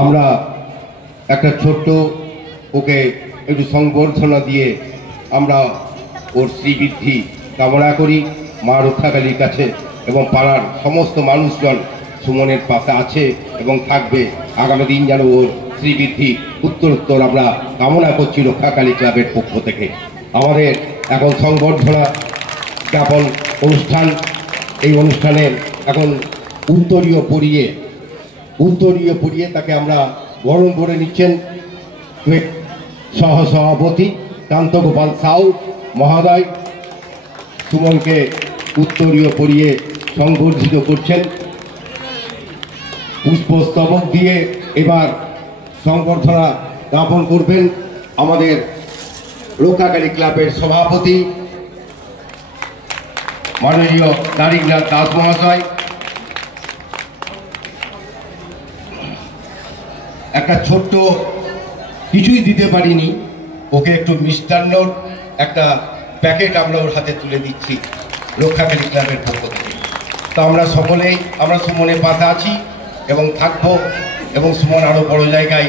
আমরা একটা ছোট্ট ওকে একটু সংবর্ধনা দিয়ে আমরা ওর শ্রীবৃদ্ধি কামনা করি মা রক্ষাকালীর কাছে, এবং পাড়ার সমস্ত মানুষজন সুমনের পাশে আছে এবং থাকবে। আগামী দিন যেন ওর শ্রীবৃদ্ধি উত্তরোত্তর আমরা কামনা করছি রক্ষাকালী ক্লাবের পক্ষ থেকে। আমাদের এখন সংবর্ধনা জ্ঞাপন অনুষ্ঠান, এই অনুষ্ঠানে এখন উত্তরীয় পরিয়ে তাকে আমরা বরণ করে নিচ্ছেন সহসভাপতি কান্তগোপাল সাউ মহোদয়। সুমনকে উত্তরীয় পরিয়ে সংবর্ধিত করছেন পুষ্পস্তবক দিয়ে। এবার সংবর্ধনা জ্ঞাপন করবেন আমাদের রক্ষাকালী ক্লাবের সভাপতি মাননীয় তারিকনাথ দাস মহাশয়। একটা ছোট্ট কিছুই দিতে পারিনি, ওকে একটু মিষ্টান্নর একটা প্যাকেট আমরা ওর হাতে তুলে দিচ্ছি রক্ষাকালী ক্লাবের পক্ষ থেকে। তো আমরা সকলেই আমরা সুমনের পাশে আছি এবং থাকবো, এবং সুমন আরও বড় জায়গায়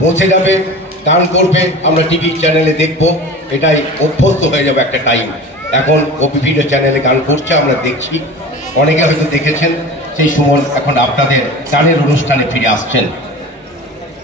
পৌঁছে যাবে, গান করবে, আমরা টিভি চ্যানেলে দেখব, এটাই অভ্যস্ত হয়ে যাবে একটা টাইম। এখন ও বিভিন্ন চ্যানেলে গান করছে, আমরা দেখছি, অনেকে হয়তো দেখেছেন। সেই সুমন এখন আপনাদের গানের অনুষ্ঠানে ফিরে আসছেন।